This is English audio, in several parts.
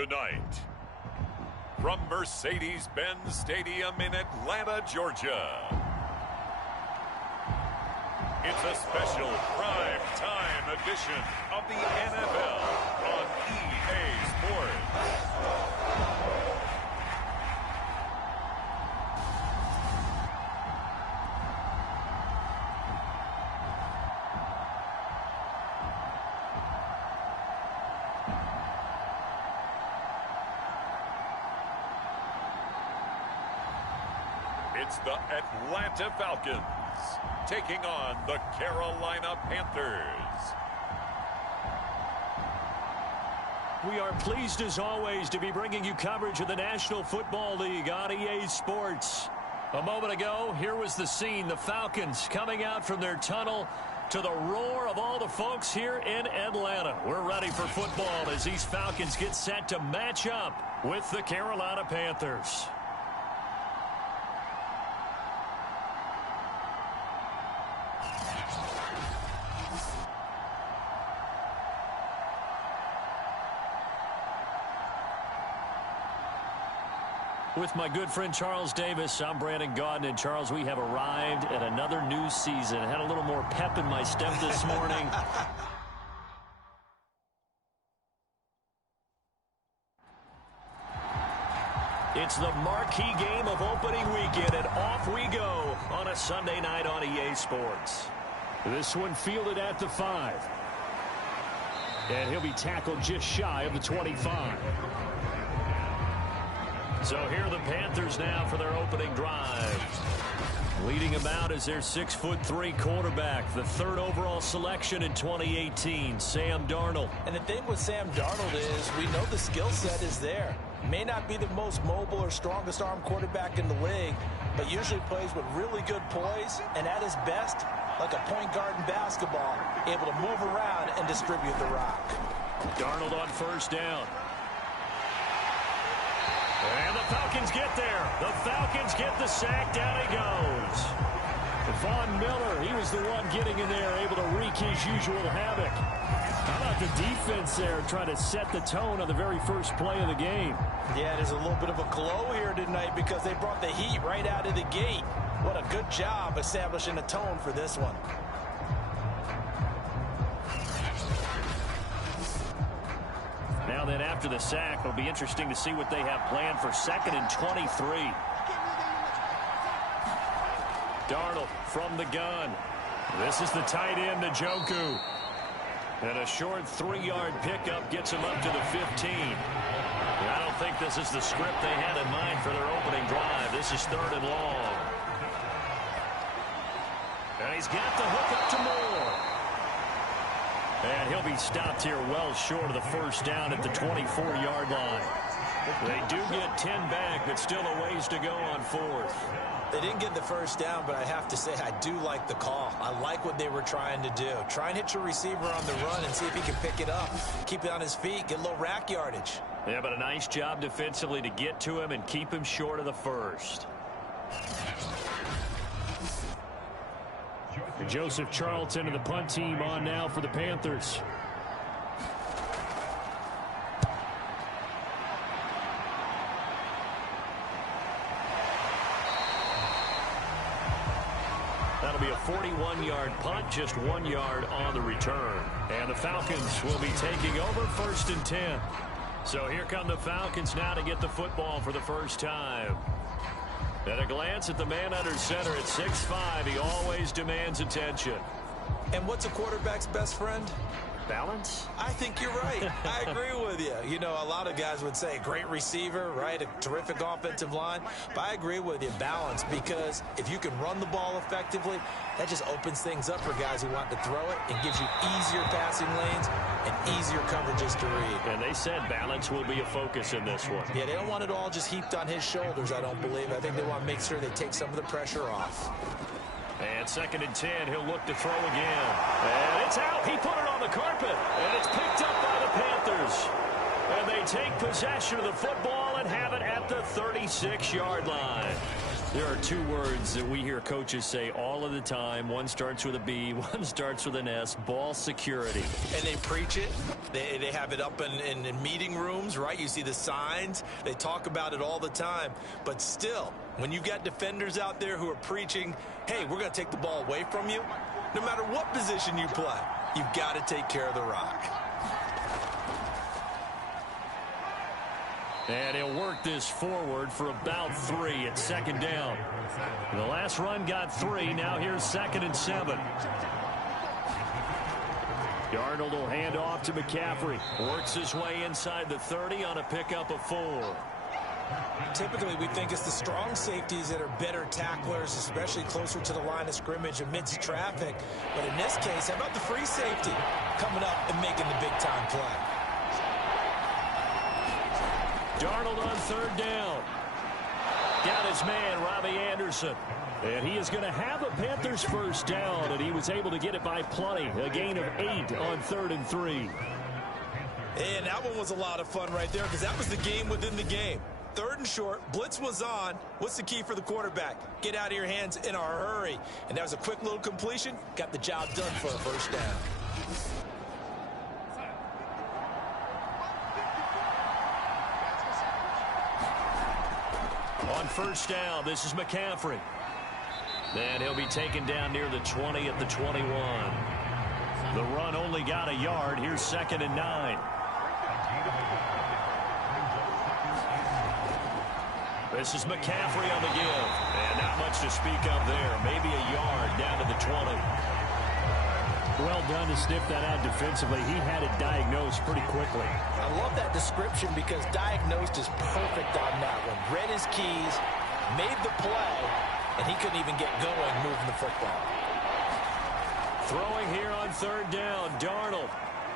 Tonight, from Mercedes-Benz Stadium in Atlanta, Georgia, it's a special prime-time edition of the NFL on EA Sports. It's the Atlanta Falcons taking on the Carolina Panthers. We are pleased as always to be bringing you coverage of the National Football League on EA Sports. A moment ago, here was the scene. The Falcons coming out from their tunnel to the roar of all the folks here in Atlanta. We're ready for football as these Falcons get set to match up with the Carolina Panthers. With my good friend Charles Davis, I'm Brandon Gaudin. And Charles, we have arrived at another new season. I had a little more pep in my step this morning. It's the marquee game of opening weekend, and off we go on a Sunday night on EA Sports. This one fielded at the 5. And he'll be tackled just shy of the 25. So here are the Panthers now for their opening drive. Leading about is their 6'3" quarterback, the 3rd overall selection in 2018, Sam Darnold. And the thing with Sam Darnold is we know the skill set is there. May not be the most mobile or strongest arm quarterback in the league, but usually plays with really good poise and at his best, like a point guard in basketball, able to move around and distribute the rock. Darnold on first down. And the Falcons get there. The Falcons get the sack. Down he goes. Von Miller, he was the one getting in there, able to wreak his usual havoc. How about the defense there trying to set the tone on the very first play of the game? Yeah, there's a little bit of a glow here tonight because they brought the heat right out of the gate. What a good job establishing a tone for this one. Now then, after the sack, it'll be interesting to see what they have planned for 2nd and 23. Darnold from the gun. This is the tight end, Njoku. And a short 3-yard pickup gets him up to the 15. I don't think this is the script they had in mind for their opening drive. This is 3rd and long. And he's got the hook up to Moore. And he'll be stopped here well short of the first down at the 24-yard line. They do get 10 back, but still a ways to go on 4th. They didn't get the first down, but I have to say I do like the call. I like what they were trying to do. Try and hit your receiver on the run and see if he can pick it up. Keep it on his feet, get a little rack yardage. Yeah, but a nice job defensively to get to him and keep him short of the first. Joseph Charlton and the punt team on now for the Panthers. That'll be a 41-yard punt, just 1 yard on the return. And the Falcons will be taking over 1st and 10. So here come the Falcons now to get the football for the first time. At a glance at the man under center at 6'5", he always demands attention. And what's a quarterback's best friend? Balance? I think you're right. I agree with you. You know, a lot of guys would say great receiver, right? A terrific offensive line. But I agree with you, balance, because if you can run the ball effectively, that just opens things up for guys who want to throw it and gives you easier passing lanes and easier coverages to read. And they said balance will be a focus in this one. Yeah, they don't want it all just heaped on his shoulders, I don't believe. I think they want to make sure they take some of the pressure off. And 2nd and 10, he'll look to throw again. And it's out. He put it on the carpet. And it's picked up by the Panthers. And they take possession of the football and have it at the 36-yard line. There are two words that we hear coaches say all of the time. One starts with a B, one starts with an S, ball security. And they preach it. They have it up in meeting rooms, right? You see the signs. They talk about it all the time. But still, when you've got defenders out there who are preaching, hey, we're going to take the ball away from you, no matter what position you play, you've got to take care of the rock. And he'll work this forward for about 3 at second down. The last run got 3. Now here's 2nd and 7. Darnold will hand off to McCaffrey. Works his way inside the 30 on a pickup of 4. Typically, we think it's the strong safeties that are better tacklers, especially closer to the line of scrimmage amidst traffic. But in this case, how about the free safety coming up and making the big-time play? Darnold on 3rd down. Got his man, Robbie Anderson. And he is going to have a Panthers first down, and he was able to get it by plenty. A gain of 8 on 3rd and 3. And that one was a lot of fun right there because that was the game within the game. 3rd and short, blitz was on. What's the key for the quarterback? Get out of your hands in a hurry. And that was a quick little completion. Got the job done for a first down. On 1st down, this is McCaffrey. Then he'll be taken down near the 20 at the 21. The run only got a yard. Here's 2nd and 9. This is McCaffrey on the give. And not much to speak of there. Maybe a yard down to the 20. Well done to sniff that out defensively. He had it diagnosed pretty quickly. I love that description because diagnosed is perfect on that one. Read his keys, made the play, and he couldn't even get going moving the football. Throwing here on 3rd down, Darnold.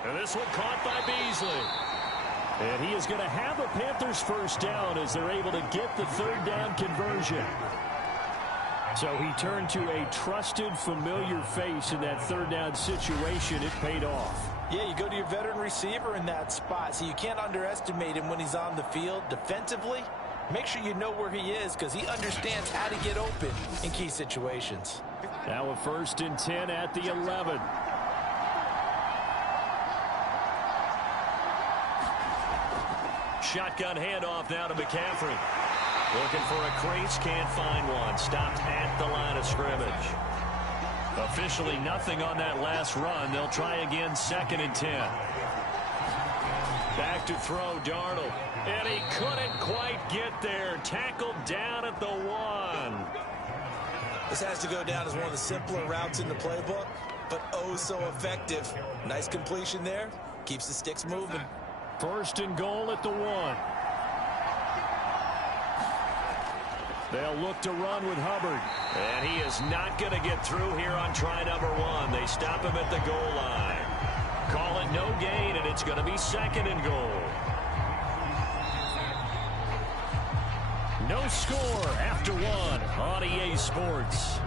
And this one caught by Beasley. And he is going to have a Panthers first down as they're able to get the 3rd down conversion. So he turned to a trusted, familiar face in that 3rd down situation. It paid off. Yeah, you go to your veteran receiver in that spot, so you can't underestimate him when he's on the field. Defensively, make sure you know where he is because he understands how to get open in key situations. Now a 1st and 10 at the 11. Shotgun handoff now to McCaffrey. Looking for a crease, can't find one. Stopped at the line of scrimmage. Officially nothing on that last run. They'll try again 2nd and 10. Back to throw, Darnold. And he couldn't quite get there. Tackled down at the 1. This has to go down as one of the simpler routes in the playbook, but oh so effective. Nice completion there. Keeps the sticks moving. 1st and goal at the 1. They'll look to run with Hubbard. And he is not going to get through here on try number 1. They stop him at the goal line. Call it no gain, and it's going to be 2nd and goal. No score after 1 on EA Sports.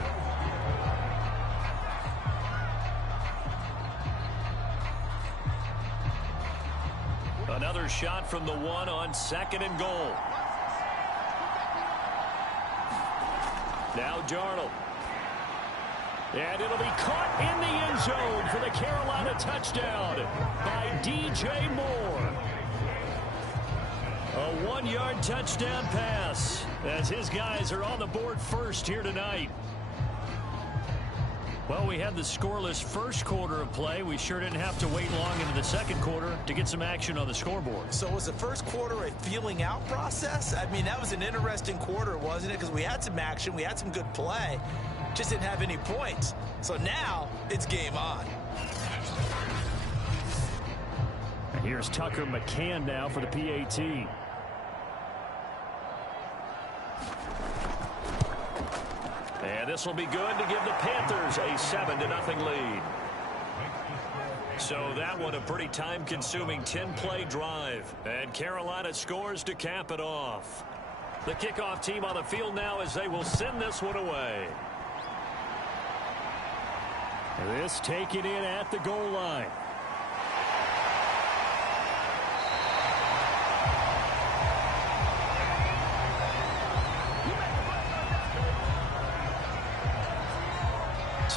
Another shot from the 1 on 2nd and goal. Now Darnold. And it'll be caught in the end zone for the Carolina touchdown by DJ Moore. A 1-yard touchdown pass as his guys are on the board first here tonight. Well, we had the scoreless first quarter of play. We sure didn't have to wait long into the second quarter to get some action on the scoreboard. So was the first quarter a feeling out process? I mean, that was an interesting quarter, wasn't it? Because we had some action, we had some good play, just didn't have any points. So now it's game on. And here's Tucker McCann now for the PAT. And this will be good to give the Panthers a 7-0 lead. So that one a pretty time-consuming 10-play drive. And Carolina scores to cap it off. The kickoff team on the field now as they will send this one away. This taken in at the goal line.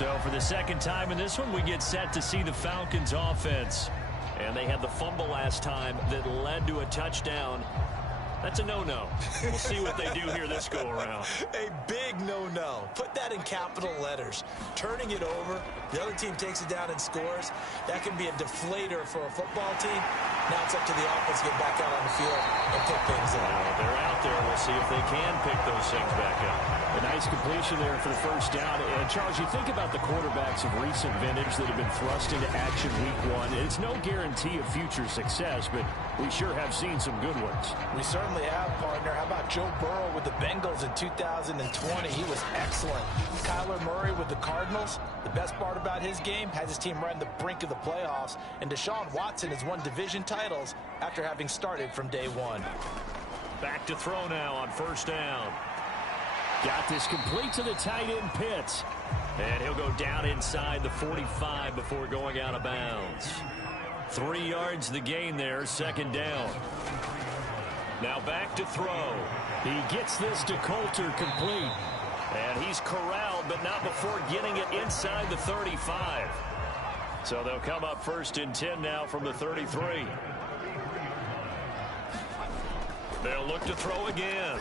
So for the second time in this one, we get set to see the Falcons offense. And they had the fumble last time that led to a touchdown. That's a no-no. We'll see what they do here this go-around. A big no-no. Put that in capital letters. Turning it over, the other team takes it down and scores. That can be a deflator for a football team. Now it's up to the offense to get back out on the field and pick things up. They're out there. We'll see if they can pick those things back up. A nice completion there for the first down. And, Charles, you think about the quarterbacks of recent vintage that have been thrust into action week one. It's no guarantee of future success, but we sure have seen some good ones. We certainly have, partner. How about Joe Burrow with the Bengals in 2020? He was excellent. Kyler Murray with the Cardinals. The best part about his game, has his team right on the brink of the playoffs. And Deshaun Watson has won division titles after having started from day one. Back to throw now on first down. Got this complete to the tight end Pitts. And he'll go down inside the 45 before going out of bounds. 3 yards the gain there, second down. Now back to throw. He gets this to Coulter complete. And he's corralled, but not before getting it inside the 35. So they'll come up first and 10 now from the 33. They'll look to throw again.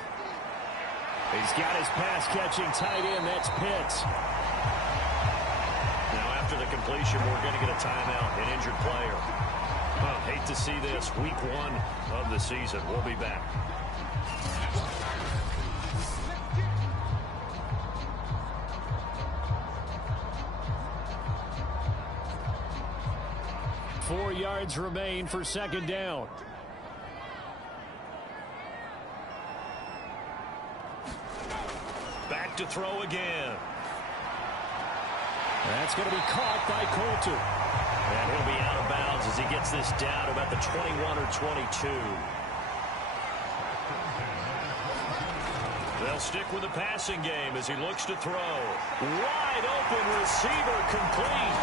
He's got his pass-catching tight end. That's Pitts. Now after the completion, we're going to get a timeout, an injured player. Hate to see this. Week 1 of the season. We'll be back. Four yards remain for second down. Back to throw again. That's going to be caught by Coulter. And he'll be out of bounds as he gets this down about the 21 or 22. They'll stick with the passing game as he looks to throw. Wide open receiver complete.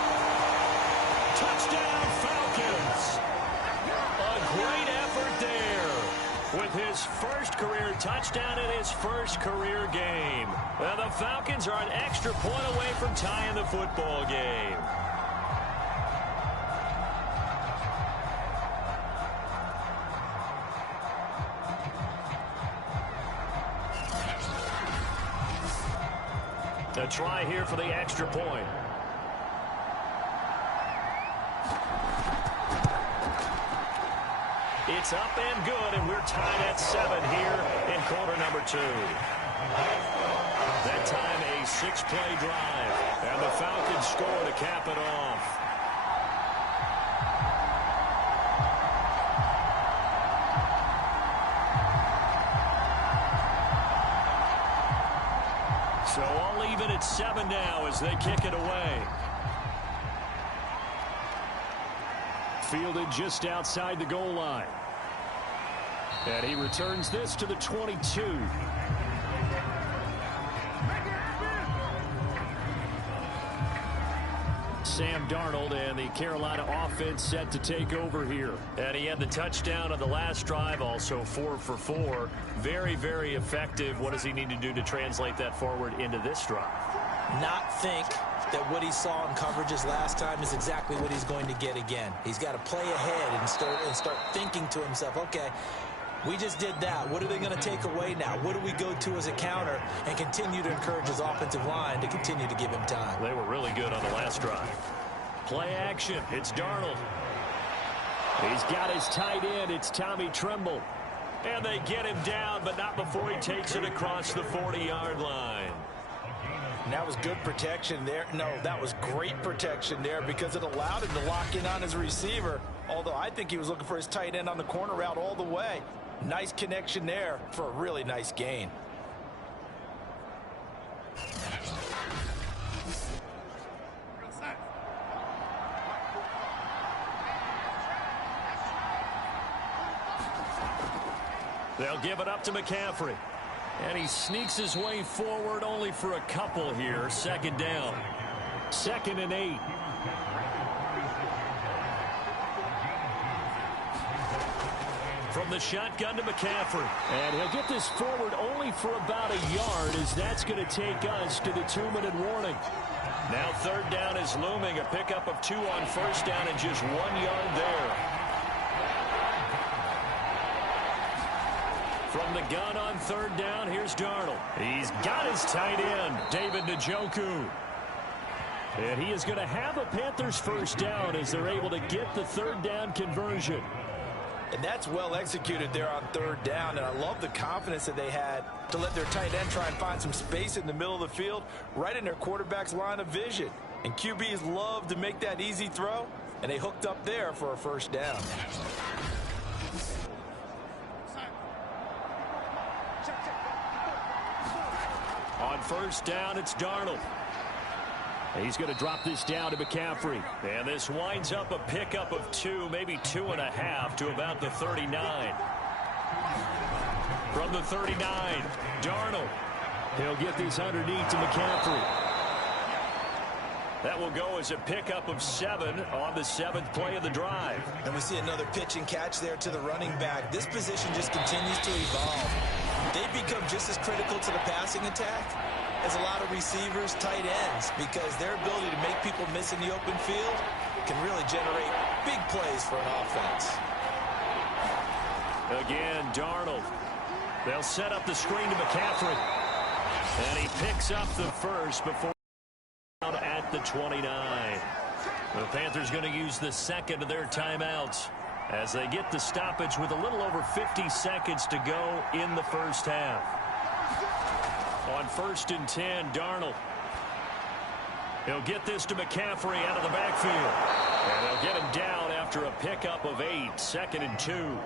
Touchdown Falcons. A great effort there with his first career touchdown in his first career game. Well, the Falcons are an extra point away from tying the football game. A try here for the extra point. It's up and good, and we're tied at 7 here in quarter number 2. That time a 6-play drive, and the Falcons score to cap it off. So I'll leave it at 7 now as they kick it away. Fielded just outside the goal line. And he returns this to the 22. Sam Darnold and the Carolina offense set to take over here. And he had the touchdown on the last drive, also 4 for 4. Very, very effective. What does he need to do to translate that forward into this drive? Not think that what he saw in coverages last time is exactly what he's going to get again. He's got to play ahead and start thinking to himself, okay, we just did that. What are they going to take away now? What do we go to as a counter? And continue to encourage his offensive line to continue to give him time. They were really good on the last drive. Play action. It's Darnold. He's got his tight end. It's Tommy Tremble. And they get him down, but not before he takes it across the 40-yard line. And that was good protection there. No, that was great protection there because it allowed him to lock in on his receiver. Although I think he was looking for his tight end on the corner route all the way. Nice connection there for a really nice gain. They'll give it up to McCaffrey. And he sneaks his way forward only for a couple here. Second down. 2nd and 8. From the shotgun to McCaffrey. And he'll get this forward only for about a yard, as that's going to take us to the 2-minute warning. Now third down is looming. A pickup of 2 on first down and just 1 yard there. From the gun on third down, here's Darnold. He's got his tight end, David Njoku. And he is going to have a Panthers first down as they're able to get the third down conversion. And that's well executed there on third down. And I love the confidence that they had to let their tight end try and find some space in the middle of the field, right in their quarterback's line of vision. And QBs love to make that easy throw, and they hooked up there for a first down. On first down, it's Darnold. He's going to drop this down to McCaffrey. And this winds up a pickup of 2, maybe 2.5 to about the 39. From the 39, Darnold. He'll get this underneath to McCaffrey. That will go as a pickup of 7 on the 7th play of the drive. And we see another pitch and catch there to the running back. This position just continues to evolve. They become just as critical to the passing attack as a lot of receivers, tight ends, because their ability to make people miss in the open field can really generate big plays for an offense. Again, Darnold. They'll set up the screen to McCaffrey. And he picks up the first before at the 29. The Panthers going to use the second of their timeouts as they get the stoppage with a little over 50 seconds to go in the first half. On 1st and 10, Darnold. He'll get this to McCaffrey out of the backfield. And they'll get him down after a pickup of 8, 2nd and 2.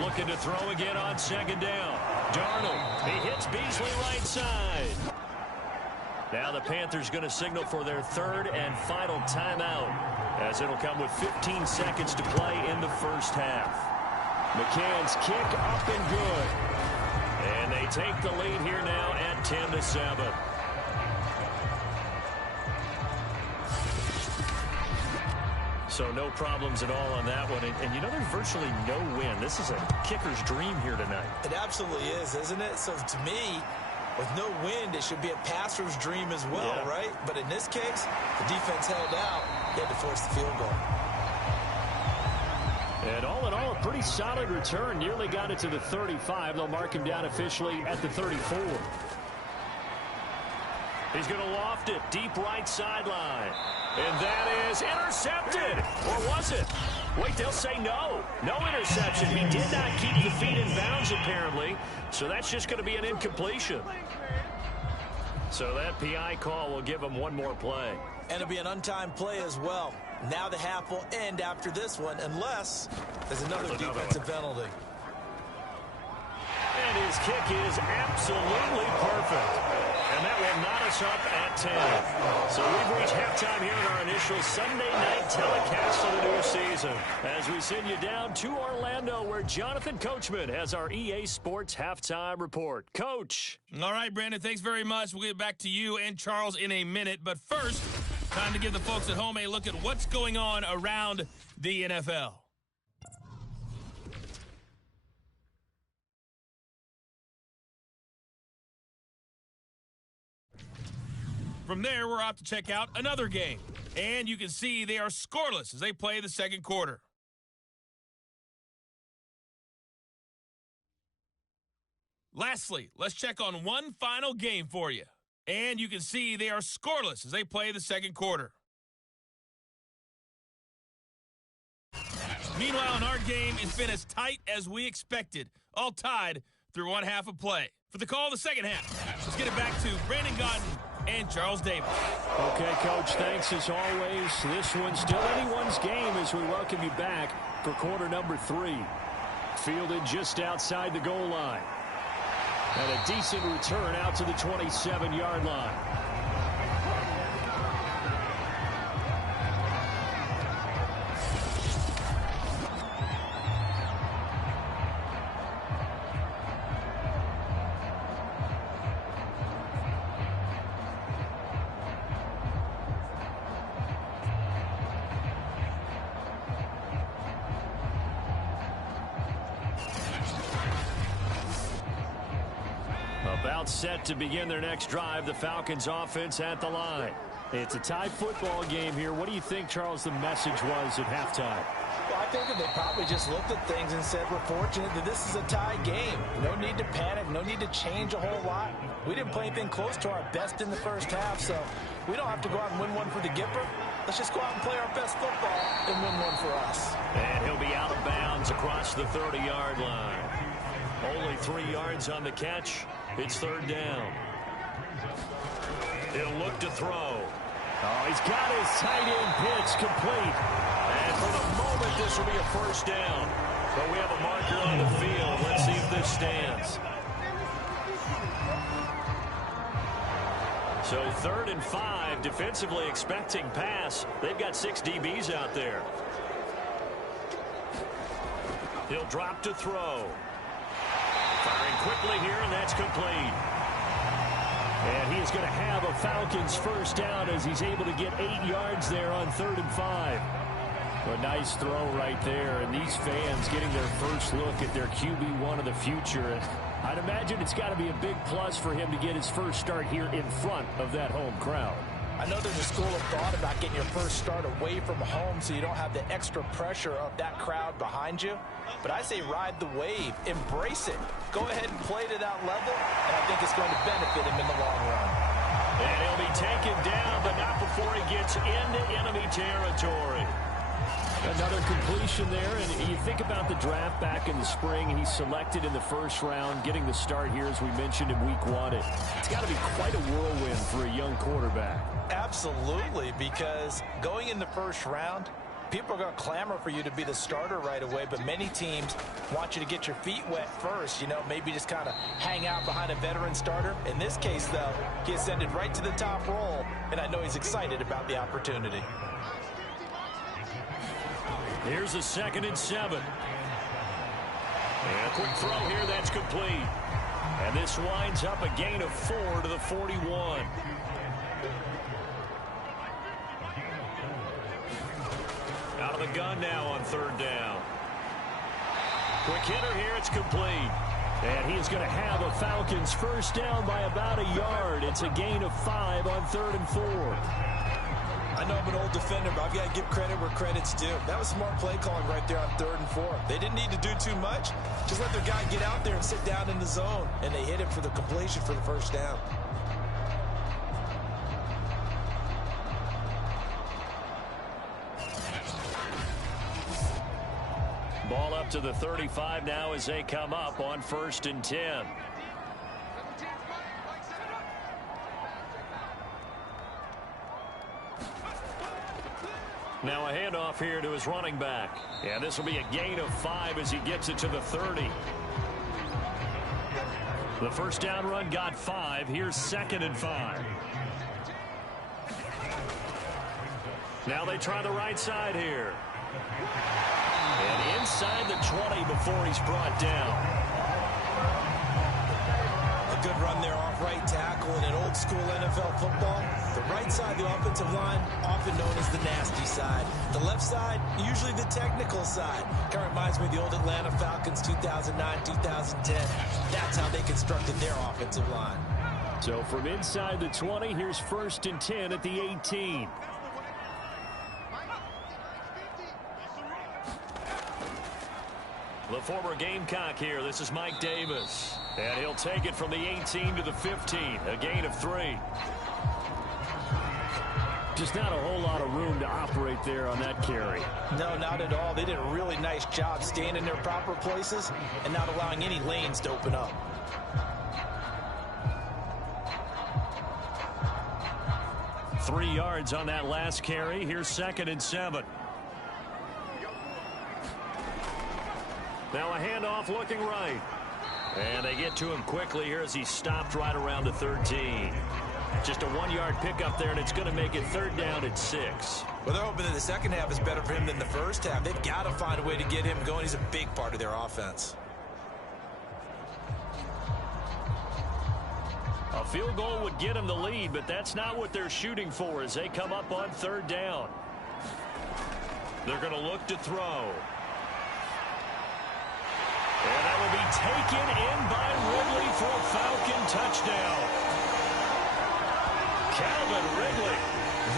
Looking to throw again on 2nd down. Darnold. He hits Beasley right side. Now the Panthers going to signal for their 3rd and final timeout, as it'll come with 15 seconds to play in the first half. McCann's kick up and good. And they take the lead here now at 10-7. So no problems at all on that one. And you know, there's virtually no win. This is a kicker's dream here tonight. It absolutely is, isn't it? So to me, with no wind, it should be a passer's dream as well, yeah. Right? But in this case, the defense held out. They had to force the field goal. And all in all, a pretty solid return. Nearly got it to the 35. They'll mark him down officially at the 34. He's going to loft it deep right sideline. And that is intercepted. Or was it? Wait, they'll say no. No interception. He did not keep the feet in bounds, apparently. So that's just going to be an incompletion. So that PI call will give him one more play. And it'll be an untimed play as well. Now the half will end after this one, unless there's another defensive penalty. And his kick is absolutely perfect. And that will knot us up at 10. So we've reached halftime here in our initial Sunday night telecast of the new season, as we send you down to Orlando, where Jonathan Coachman has our EA Sports halftime report. Coach. All right, Brandon, thanks very much. We'll get back to you and Charles in a minute. But first, time to give the folks at home a look at what's going on around the NFL. From there, we're off to check out another game. And you can see they are scoreless as they play the second quarter. Lastly, let's check on one final game for you. And you can see they are scoreless as they play the second quarter. Meanwhile, in our game, it's been as tight as we expected, all tied through one half of play. For the call of the second half, let's get it back to Brandon Gaudin and Charles Davis. Okay, Coach, thanks as always. This one's still anyone's game as we welcome you back for quarter number 3. Fielded just outside the goal line. And a decent return out to the 27-yard line. About set to begin their next drive. The Falcons offense at the line. It's a tie football game here. What do you think, Charles, the message was at halftime? Well, I think that they probably just looked at things and said, we're fortunate that this is a tie game. No need to panic. No need to change a whole lot. We didn't play anything close to our best in the first half, so we don't have to go out and win one for the Gipper. Let's just go out and play our best football and win one for us. And he'll be out of bounds across the 30-yard line. Only 3 yards on the catch. It's third down. He'll look to throw. Oh, he's got his tight end pitch complete. And for the moment, this will be a first down. But we have a marker on the field. Let's see if this stands. So 3rd and 5, defensively expecting pass. They've got 6 DBs out there. He'll drop to throw. Firing quickly here, and that's complete. And he is going to have a Falcons first down as he's able to get 8 yards there on 3rd and 5. A nice throw right there, and these fans getting their first look at their QB1 of the future. And I'd imagine it's got to be a big plus for him to get his first start here in front of that home crowd. I know there's a school of thought about getting your first start away from home so you don't have the extra pressure of that crowd behind you. But I say ride the wave. Embrace it. Go ahead and play to that level, and I think it's going to benefit him in the long run. And he'll be taken down, but not before he gets into enemy territory. Another completion there, and you think about the draft back in the spring. He's selected in the first round, getting the start here, as we mentioned in week 1. It's got to be quite a whirlwind for a young quarterback. Absolutely, because going in the first round, people are going to clamor for you to be the starter right away, but many teams want you to get your feet wet first, maybe just kind of hang out behind a veteran starter. In this case, though, he ascended right to the top role, and I know he's excited about the opportunity. Here's a 2nd and 7. And a quick throw here, that's complete. And this winds up a gain of 4 to the 41. Out of the gun now on 3rd down. Quick hitter here, it's complete. And he is going to have a Falcons first down by about a yard. It's a gain of 5 on 3rd and 4. I know I'm an old defender, but I've got to give credit where credit's due. That was smart play calling right there on 3rd and 4. They didn't need to do too much. Just let their guy get out there and sit down in the zone. And they hit him for the completion for the first down. Ball up to the 35 now as they come up on 1st and 10. Now a handoff here to his running back. And this will be a gain of 5 as he gets it to the 30. The first down run got 5. Here's 2nd and 5. Now they try the right side here. And inside the 20 before he's brought down. A good run there off right tackle in an old school NFL football. The right side of the offensive line, often known as the nasty side. The left side, usually the technical side. Kind of reminds me of the old Atlanta Falcons 2009, 2010. That's how they constructed their offensive line. So from inside the 20, here's 1st and 10 at the 18. The former Gamecock here. This is Mike Davis. And he'll take it from the 18 to the 15. A gain of 3. Just not a whole lot of room to operate there on that carry. No, not at all. They did a really nice job staying in their proper places and not allowing any lanes to open up. Three yards on that last carry. Here's 2nd and 7. Now a handoff looking right. And they get to him quickly here as he stopped right around the 13. Just a 1-yard pickup there, and it's going to make it 3rd down at 6. Well, they're hoping that the second half is better for him than the first half. They've got to find a way to get him going. He's a big part of their offense. A field goal would get him the lead, but that's not what they're shooting for as they come up on 3rd down. They're going to look to throw. And that will be taken in by Ridley for a Falcon touchdown. Calvin Ridley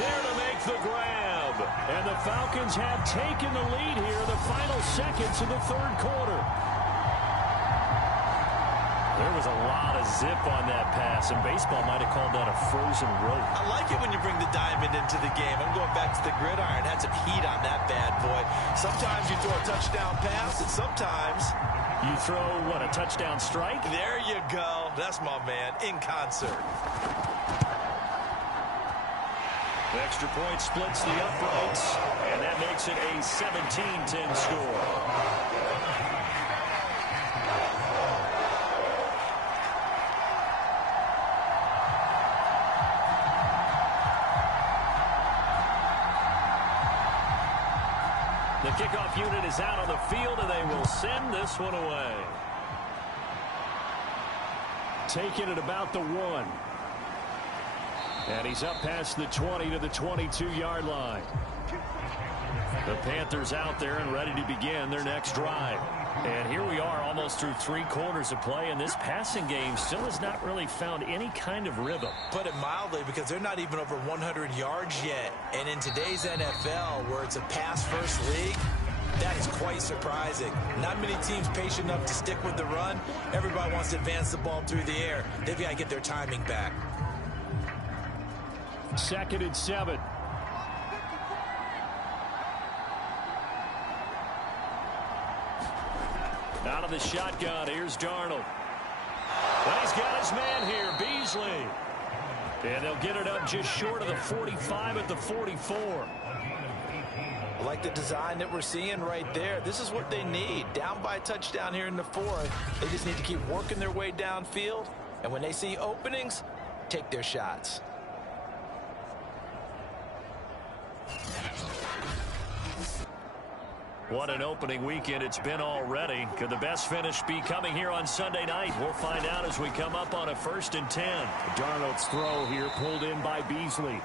there to make the grab. And the Falcons have taken the lead here in the final seconds of the third quarter. There was a lot of zip on that pass, and baseball might have called that a frozen rope. I like it when you bring the diamond into the game. I'm going back to the gridiron. Had some heat on that bad boy. Sometimes you throw a touchdown pass, and sometimes you throw, what, a touchdown strike? There you go. That's my man, in concert. The extra point splits the uprights, and that makes it a 17-10 score. The kickoff unit is out on the field, and they will send this one away. Taking it about the 1. And he's up past the 20 to the 22-yard line. The Panthers out there and ready to begin their next drive. And here we are almost through 3 quarters of play, and this passing game still has not really found any kind of rhythm. Put it mildly, because they're not even over 100 yards yet. And in today's NFL, where it's a pass-first league, that is quite surprising. Not many teams patient enough to stick with the run. Everybody wants to advance the ball through the air. They've got to get their timing back. 2nd and 7. Out of the shotgun, here's Darnold. Well, he's got his man here, Beasley. And they'll get it up just short of the 45 at the 44. I like the design that we're seeing right there. This is what they need. Down by a touchdown here in the 4th. They just need to keep working their way downfield. And when they see openings, take their shots. What an opening weekend it's been already. Could the best finish be coming here on Sunday night? We'll find out as we come up on a 1st and 10. Darnold's throw here pulled in by Beasley.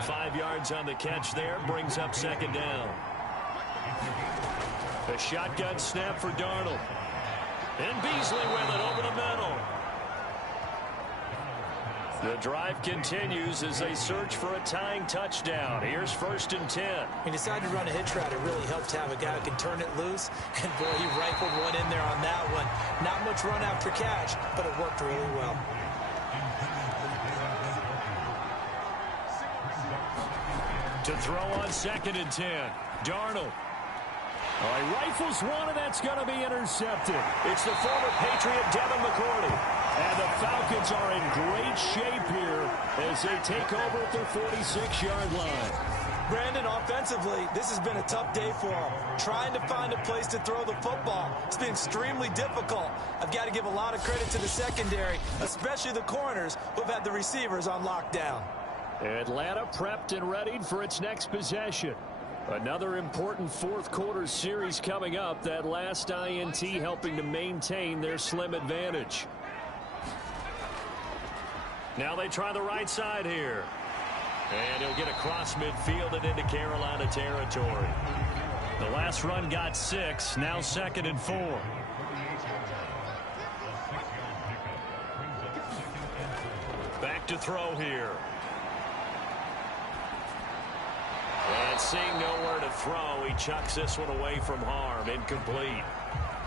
5 yards on the catch there, brings up 2nd down. A shotgun snap for Darnold. And Beasley with it over the middle. The drive continues as they search for a tying touchdown. Here's 1st and 10. He decided to run a hitch route. It really helped to have a guy who can turn it loose. And, boy, he rifled one in there on that one. Not much run after catch, but it worked really well. To throw on 2nd and 10. Darnold. He rifles one, and that's going to be intercepted. It's the former Patriot Devin McCourty. And the Falcons are in great shape here as they take over at their 46-yard line. Brandon, offensively, this has been a tough day for them. Trying to find a place to throw the football. It's been extremely difficult. I've got to give a lot of credit to the secondary, especially the corners who have had the receivers on lockdown. Atlanta prepped and readied for its next possession. Another important 4th quarter series coming up. That last INT helping to maintain their slim advantage. Now they try the right side here. And he'll get across midfield and into Carolina territory. The last run got 6. Now 2nd and 4. Back to throw here. And seeing nowhere to throw, he chucks this one away from harm. Incomplete.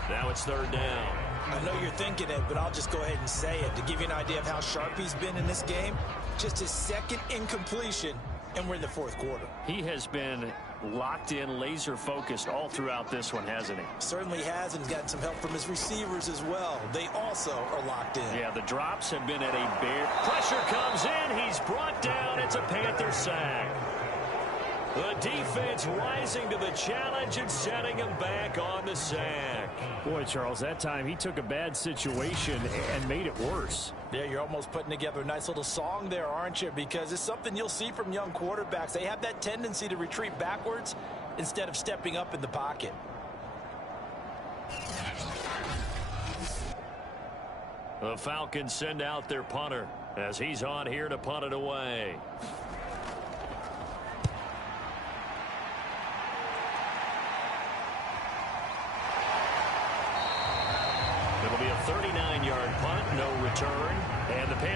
Now it's 3rd down. I know you're thinking it, but I'll just go ahead and say it. To give you an idea of how sharp he's been in this game, just his 2nd incompletion, and we're in the 4th quarter. He has been locked in, laser-focused all throughout this one, hasn't he? Certainly has, and he's gotten some help from his receivers as well. They also are locked in. Yeah, the drops have been at a bare. Pressure comes in. He's brought down. It's a Panther sack. The defense rising to the challenge and setting him back on the sack. Boy, Charles, that time he took a bad situation and made it worse. Yeah, you're almost putting together a nice little song there, aren't you? Because it's something you'll see from young quarterbacks. They have that tendency to retreat backwards instead of stepping up in the pocket. The Falcons send out their punter as he's on here to punt it away.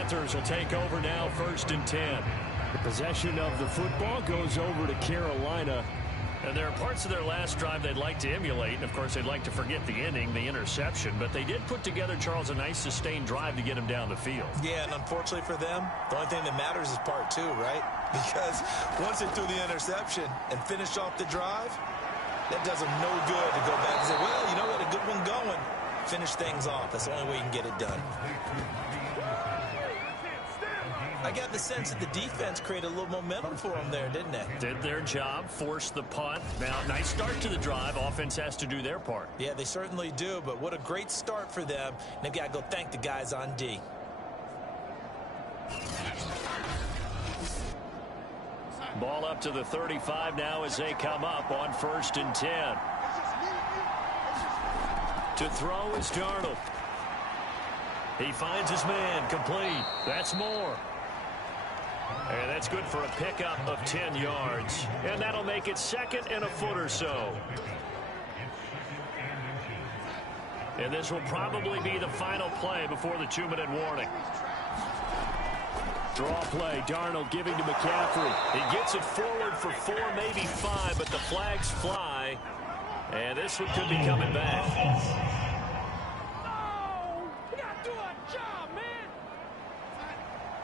Panthers will take over now, 1st and 10. The possession of the football goes over to Carolina. And there are parts of their last drive they'd like to emulate. And, of course, they'd like to forget the inning, the interception. But they did put together, Charles, a nice sustained drive to get him down the field. Yeah, and unfortunately for them, the only thing that matters is part 2, right? Because once they threw the interception and finished off the drive, that does them no good to go back and say, well, you know, we had a good one going. Finish things off. That's the only way you can get it done. I got the sense that the defense created a little momentum for them there, didn't they? Did their job, forced the punt. Now, nice start to the drive. Offense has to do their part. Yeah, they certainly do, but what a great start for them. And they've got to go thank the guys on D. Ball up to the 35 now as they come up on 1st and 10. To throw is Darnold. He finds his man, complete. That's Moore. And that's good for a pickup of 10 yards. And that'll make it 2nd and a foot or so. And this will probably be the final play before the 2-minute warning. Draw play, Darnold giving to McCaffrey. He gets it forward for 4, maybe 5, but the flags fly. And this one could be coming back.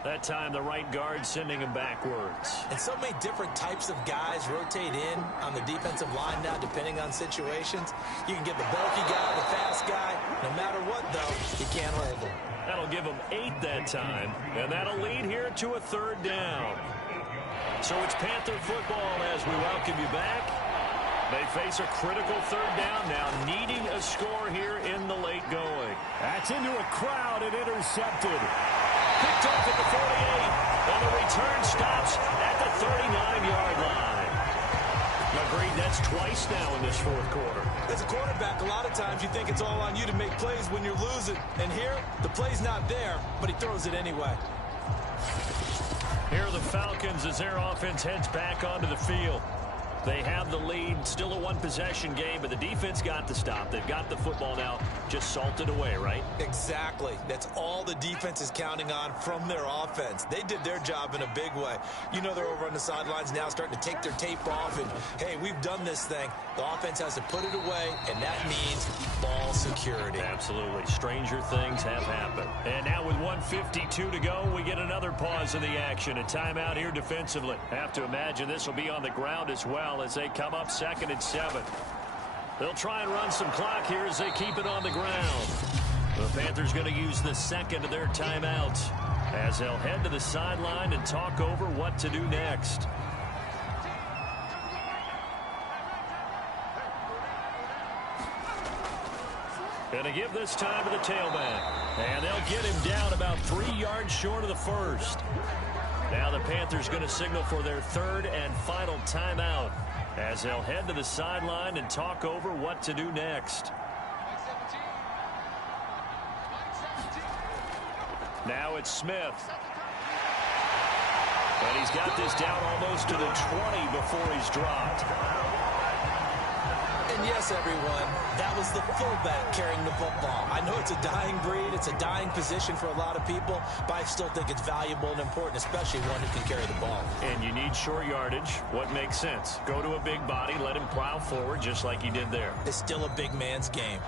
That time, the right guard sending him backwards. And so many different types of guys rotate in on the defensive line now, depending on situations. You can get the bulky guy, the fast guy. No matter what, though, you can't hold him. That'll give him 8 that time, and that'll lead here to a 3rd down. So it's Panther football as we welcome you back. They face a critical 3rd down now, needing a score here in the late going. That's into a crowd and intercepted. Picked off at the 48, and the return stops at the 39-yard line. Agreed, that's twice now in this 4th quarter. As a quarterback, a lot of times you think it's all on you to make plays when you're losing. And here, the play's not there, but he throws it anyway. Here are the Falcons as their offense heads back onto the field. They have the lead, still a one-possession game, but the defense got the stop. They've got the football now, just salted away, right? Exactly. That's all the defense is counting on from their offense. They did their job in a big way. You know they're over on the sidelines now starting to take their tape off, and, hey, we've done this thing. The offense has to put it away, and that means ball security. Absolutely. Stranger things have happened. And now with 1:52 to go, we get another pause in the action. A timeout here defensively. Have to imagine this will be on the ground as well as they come up 2nd and 7. They'll try and run some clock here as they keep it on the ground. The Panthers going to use the 2nd of their timeouts as they'll head to the sideline and talk over what to do next. Going to give this time to the tailback. And they'll get him down about 3 yards short of the 1st. Now the Panthers going to signal for their 3rd and final timeout as they'll head to the sideline and talk over what to do next. Now it's Smith. And he's got this down almost to the 20 before he's dropped. And yes, everyone, that was the fullback carrying the football. I know it's a dying breed, it's a dying position for a lot of people, but I still think it's valuable and important, especially one who can carry the ball. And you need short yardage. What makes sense? Go to a big body, let him plow forward just like he did there. It's still a big man's game.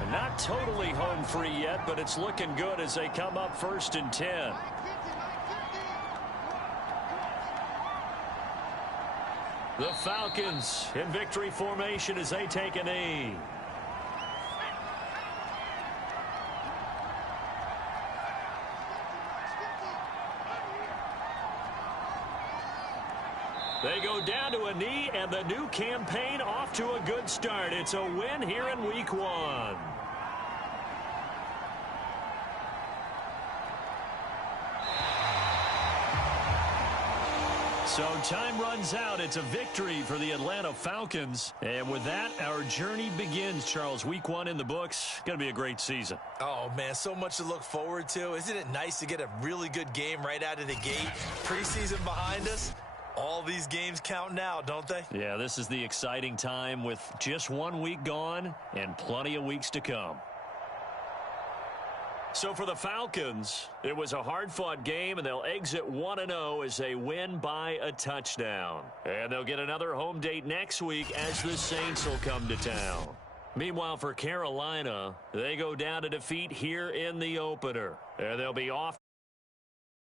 And not totally home free yet, but it's looking good as they come up 1st and 10. The Falcons in victory formation as they take a knee. They go down to a knee, and the new campaign off to a good start. It's a win here in Week 1. So time runs out. It's a victory for the Atlanta Falcons. And with that, our journey begins, Charles. Week 1 in the books. Going to be a great season. Oh, man, so much to look forward to. Isn't it nice to get a really good game right out of the gate? Preseason behind us. All these games count now, don't they? Yeah, this is the exciting time with just 1 week gone and plenty of weeks to come. So for the Falcons, it was a hard-fought game, and they'll exit 1-0 as they win by a touchdown. And they'll get another home date next week as the Saints will come to town. Meanwhile, for Carolina, they go down to defeat here in the opener. And they'll be off.